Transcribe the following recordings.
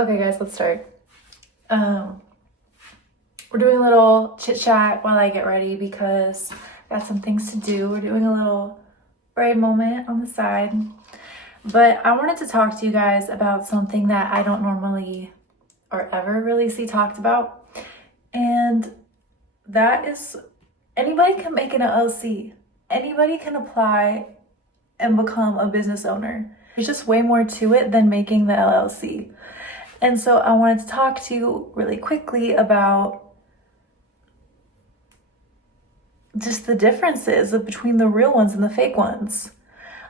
Okay, guys, let's start. We're doing a little chit chat while I get ready because I got some things to do. We're doing a little braid moment on the side. But I wanted to talk to you guys about something that I don't normally or ever really see talked about. And that is anybody can make an LLC. Anybody can apply and become a business owner. There's just way more to it than making the LLC. And so I wanted to talk to you really quickly about just the differences between the real ones and the fake ones.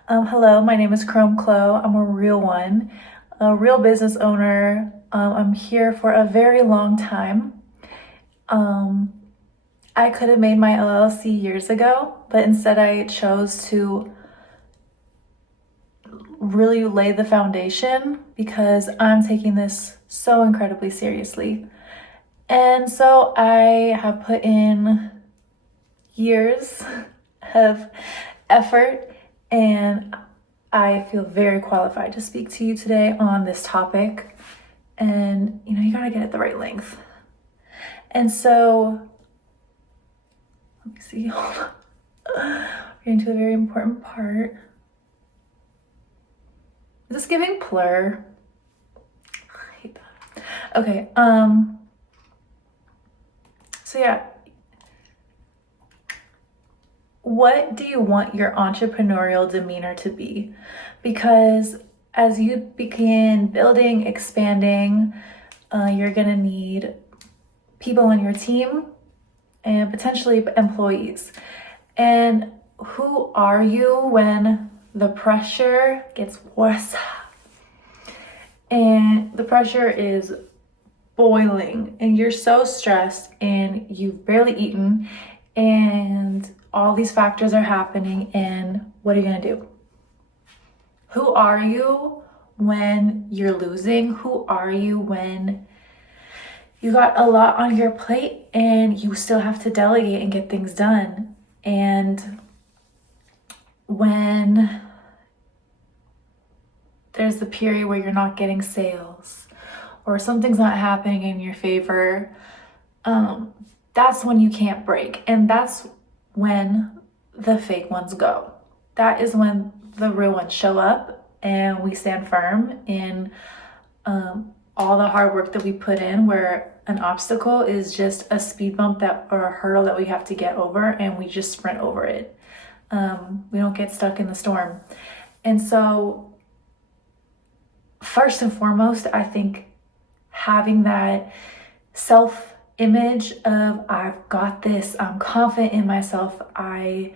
Hello, my name is Chlo. I'm a real one, a real business owner. I'm here for a very long time. I could have made my LLC years ago, but instead I chose to really lay the foundation because I'm taking this so incredibly seriously. And so I have put in years of effort, and I feel very qualified to speak to you today on this topic. And you gotta get it the right length. And so, let me see, hold on. We're getting to a very important part. Is this giving plur? I hate that. Okay, so yeah. What do you want your entrepreneurial demeanor to be? Because as you begin building, expanding, you're gonna need people on your team and potentially employees. And who are you when the pressure gets worse? And the pressure is boiling and you're so stressed and you've barely eaten and all these factors are happening, and what are you gonna do? Who are you when you're losing? Who are you when you got a lot on your plate and you still have to delegate and get things done? And when there's the period where you're not getting sales or something's not happening in your favor, that's when you can't break. And that's when the fake ones go. That is when the real ones show up and we stand firm in all the hard work that we put in, where an obstacle is just a speed bump or a hurdle that we have to get over, and we just sprint over it. We don't get stuck in the storm. And so first and foremost, I think having that self-image of I've got this, I'm confident in myself, I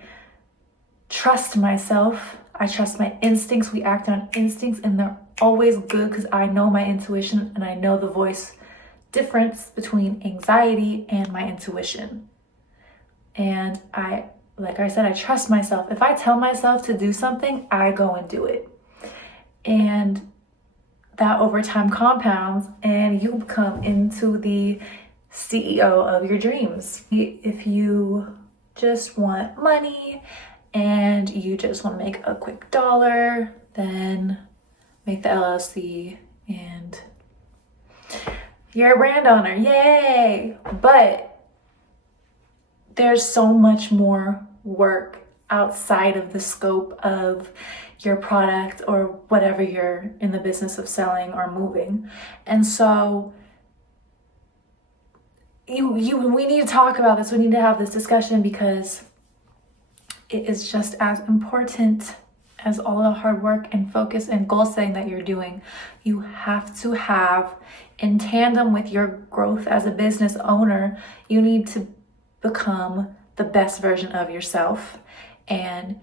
trust myself, I trust my instincts. We act on instincts and they're always good because I know my intuition and I know the voice difference between anxiety and my intuition. And like I said, I trust myself. If I tell myself to do something, I go and do it. And that over time compounds and you become into the CEO of your dreams. If you just want money and you just want to make a quick dollar, then make the LLC and you're a brand owner, yay! But there's so much more work outside of the scope of your product or whatever you're in the business of selling or moving. And so we need to talk about this. We need to have this discussion because it is just as important as all the hard work and focus and goal setting that you're doing. You have to have, in tandem with your growth as a business owner, you need to become the best version of yourself. And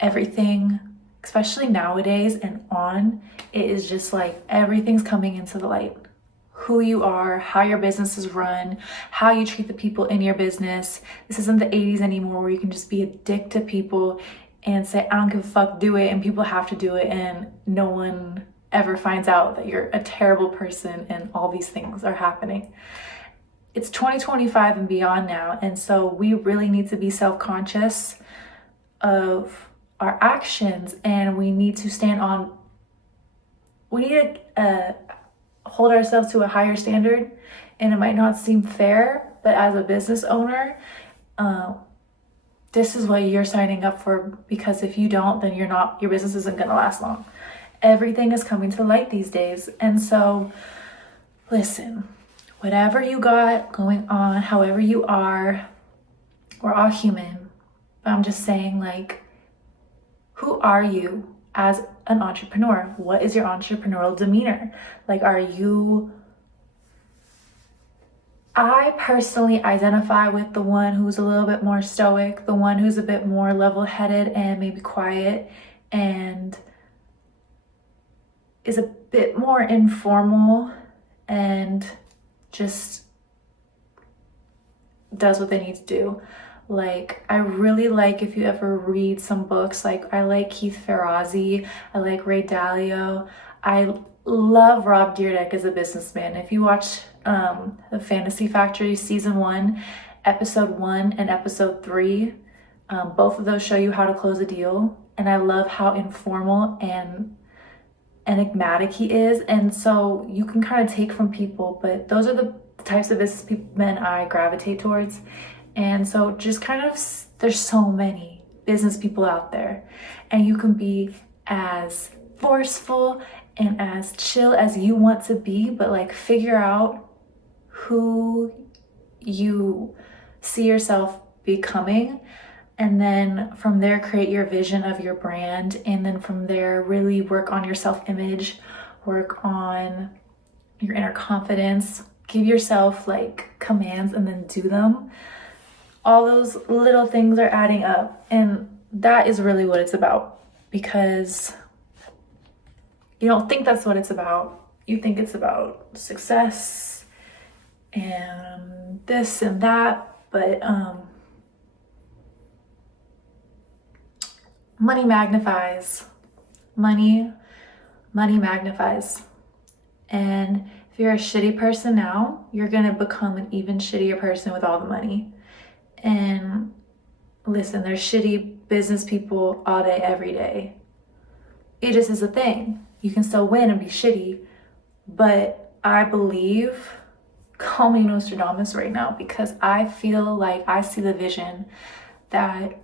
everything, especially nowadays and on, it is just like everything's coming into the light. Who you are, how your business is run, how you treat the people in your business. This isn't the 80s anymore where you can just be a dick to people and say, I don't give a fuck, do it, and people have to do it, and no one ever finds out that you're a terrible person and all these things are happening. It's 2025 and beyond now, and so we really need to be self-conscious of our actions, and we need to stand on, we need a hold ourselves to a higher standard, and it might not seem fair, but as a business owner, this is what you're signing up for, because if you don't, then your business isn't going to last long. Everything is coming to light these days. And so listen, whatever you got going on, however you are, we're all human. But I'm just saying, like, who are you as an entrepreneur? What is your entrepreneurial demeanor? Like, I personally identify with the one who's a little bit more stoic, the one who's a bit more level-headed and maybe quiet, and is a bit more informal and just does what they need to do. Like, I really like, if you ever read some books, like I like Keith Ferrazzi, I like Ray Dalio, I love Rob Dyrdek as a businessman. If you watch the Fantasy Factory season 1, episode 1 and episode 3, both of those show you how to close a deal. And I love how informal and enigmatic he is. And so you can kind of take from people, but those are the types of businessmen I gravitate towards. And so just kind of, there's so many business people out there, and you can be as forceful and as chill as you want to be, but like figure out who you see yourself becoming, and then from there create your vision of your brand, and then from there really work on your self-image, work on your inner confidence, give yourself like commands and then do them. All those little things are adding up, and that is really what it's about, because you don't think that's what it's about. You think it's about success and this and that, but money magnifies. Money magnifies. And if you're a shitty person now, you're gonna become an even shittier person with all the money. And listen, there's shitty business people all day, every day. It just is a thing. You can still win and be shitty, but I believe, call me Nostradamus right now, because I feel like I see the vision that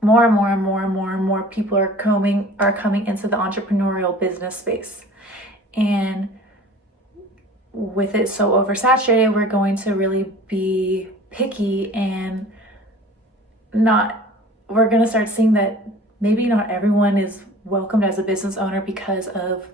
more and more and more and more and more people are coming into the entrepreneurial business space. And with it so oversaturated, we're going to really be picky, and we're going to start seeing that maybe not everyone is welcomed as a business owner, because of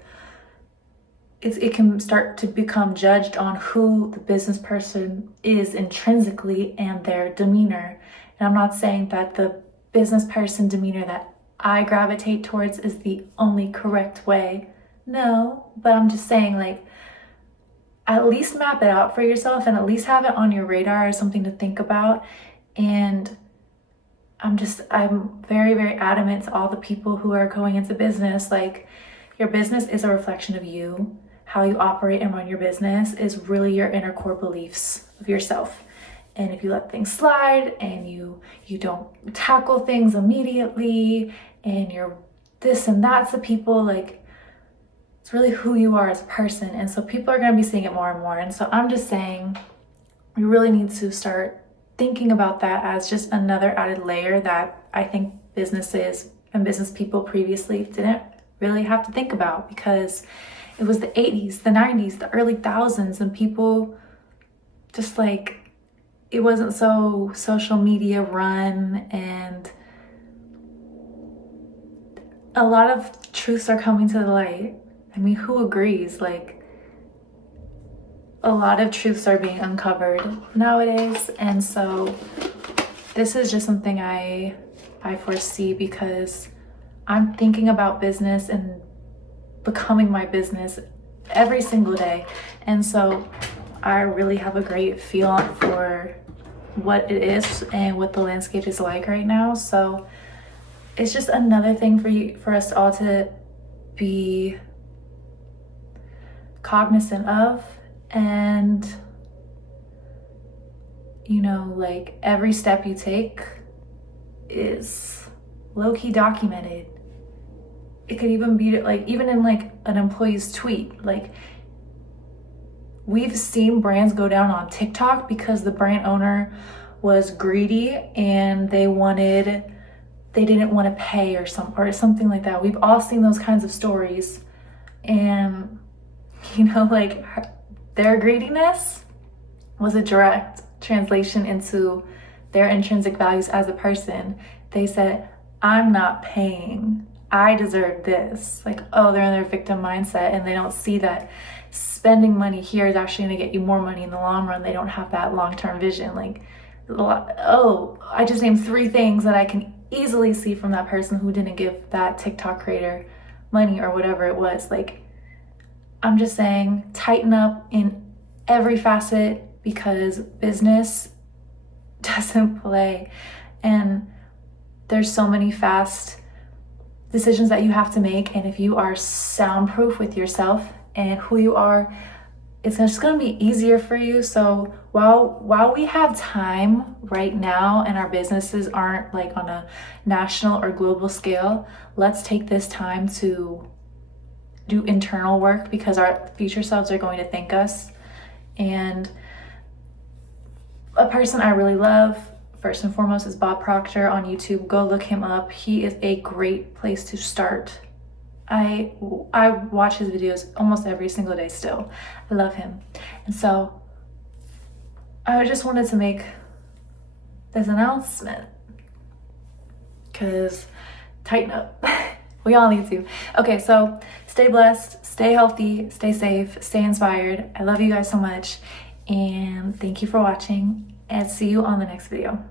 it can start to become judged on who the business person is intrinsically and their demeanor. And I'm not saying that the business person demeanor that I gravitate towards is the only correct way. No, but I'm just saying, like, at least map it out for yourself and at least have it on your radar as something to think about. And I'm very, very adamant to all the people who are going into business, like, your business is a reflection of you. How you operate and run your business is really your inner core beliefs of yourself. And if you let things slide and you don't tackle things immediately, and you're this and that to people, like, it's really who you are as a person. And so people are going to be seeing it more and more. And so I'm just saying, we really need to start thinking about that as just another added layer that I think businesses and business people previously didn't really have to think about, because it was the 80s, the 90s, the early thousands, and people just, like, it wasn't so social media run, and a lot of truths are coming to the light. I mean, who agrees? Like, a lot of truths are being uncovered nowadays. And so this is just something I foresee, because I'm thinking about business and becoming my business every single day. And so I really have a great feel for what it is and what the landscape is like right now. So it's just another thing for us all to be cognizant of. And, you know, like, every step you take is low-key documented. It could even be like, even in like an employee's tweet, like, we've seen brands go down on TikTok because the brand owner was greedy and they didn't want to pay or something like that. We've all seen those kinds of stories. And like their greediness was a direct translation into their intrinsic values as a person. They said, I'm not paying, I deserve this. Like, oh, they're in their victim mindset, and they don't see that spending money here is actually going to get you more money in the long run. They don't have that long-term vision. Like, oh, I just named 3 things that I can easily see from that person who didn't give that TikTok creator money or whatever it was. Like, I'm just saying, tighten up in every facet, because business doesn't play, and there's so many fast decisions that you have to make. And if you are soundproof with yourself and who you are, it's just going to be easier for you. So while we have time right now and our businesses aren't like on a national or global scale, let's take this time to do internal work, because our future selves are going to thank us. And a person I really love, first and foremost, is Bob Proctor on YouTube. Go look him up. He is a great place to start. I watch his videos almost every single day still. I love him. And so I just wanted to make this announcement, because tighten up. We all need to. Okay, so stay blessed, stay healthy, stay safe, stay inspired. I love you guys so much, and thank you for watching, and see you on the next video.